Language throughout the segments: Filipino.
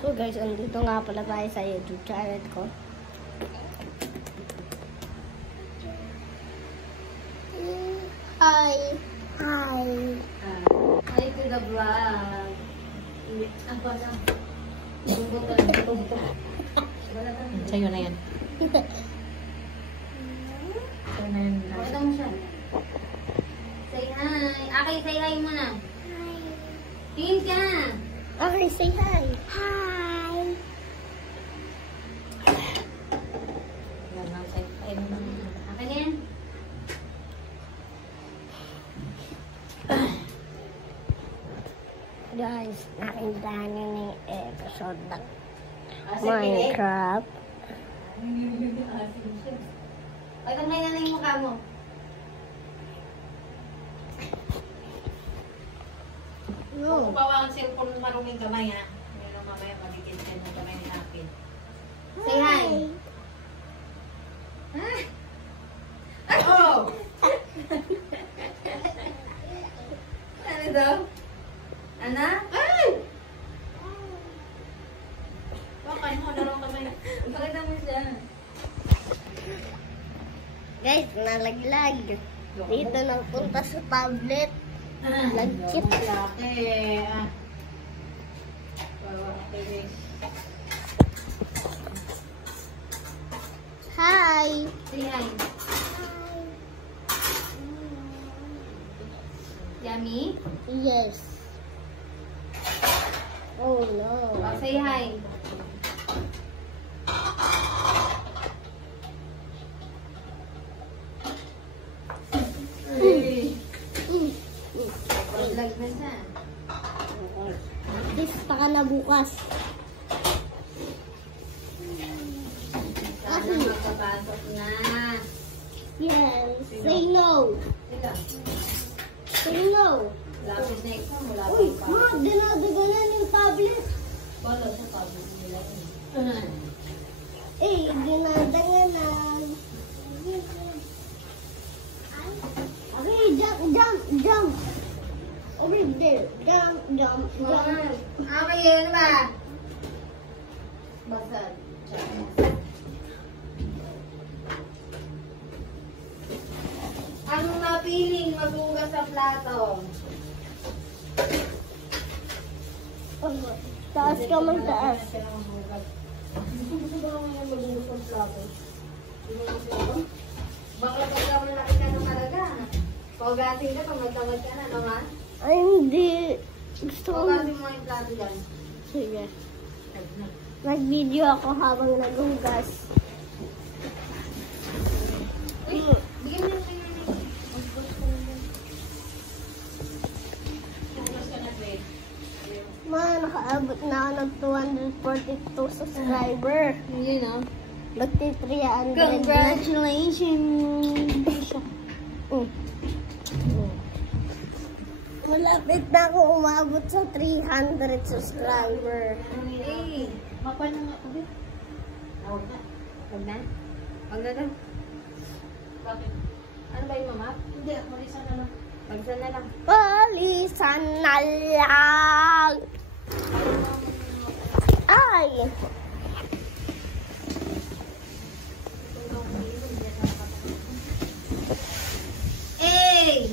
So guys, andito nga pala tayo sa YouTube channel ko. Hi! Hi! Hi to the vlog. Ang pasang. Tumbok ka lang. Tumbok. Sa'yo na yan. Sa'yo na yan. Pakita mo siya. Say hi. Aki, say hi muna. Hi! Tingin ka. Okay, say hi! Hi! Yan lang, say hi muna. Akin yan. Guys, nakita niyo na yung episode ng Minecraft. Ay, kamay na lang yung mukha mo. No. Kung bawa ang cellphone ng maruming kamay, ha? Ngayon mamaya magiging ng kamay ni Akin. Say hi. Oh! Ano daw? Ana? Ay! Bakit mo dalawang kamay? Pakita mo siya. Guys, nalaglag. Dito nang punta sa tablet. Lagkit. Laki. Hi! Say hi. Yummy? Yes. Oh no. Oh, say hi. Vlog na siya. Lista ka na bukas. Sana magpapasok na. Yes. Say no. Sila. Say no. Lapit na exam. Wala Uy, pa ma, dinadagalan yung tablet. Wala sa tablet nila. Eh, dinadagalan. Okay, jump. Over there. Jump. Okay, ano ba? Basad. Anong napiling maghugas sa plato? Taas ka man taas. Bakla pagka malaki ka na talaga. Pagating ka pag magtawad ka na, naman? Ay, hindi. Gusto ko. Pagating mo yung plato dyan. Sige. Nag-video ako habang naghugas. Uy, bigyan mo yung Ma, nakaabot na ako ng 242 subscriber. yun, no? Magti 300. Congratulations! Malapit na ako umabot sa 300 subscriber. Eh, mapa na nga ulit. Huwag na. Huwag na? Huwag na lang. Bakit? Ano ba yung mama? Hindi, malisan na lang. Malisan na lang. Palisan na lang! Ay! Hey!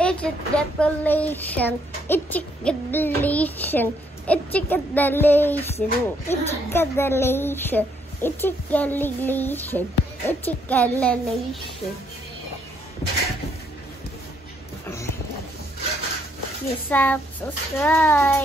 It's a desolation. It's a delation. It's a delation. It's a delation. It's a delation. It's a delation. Yes, subscribe.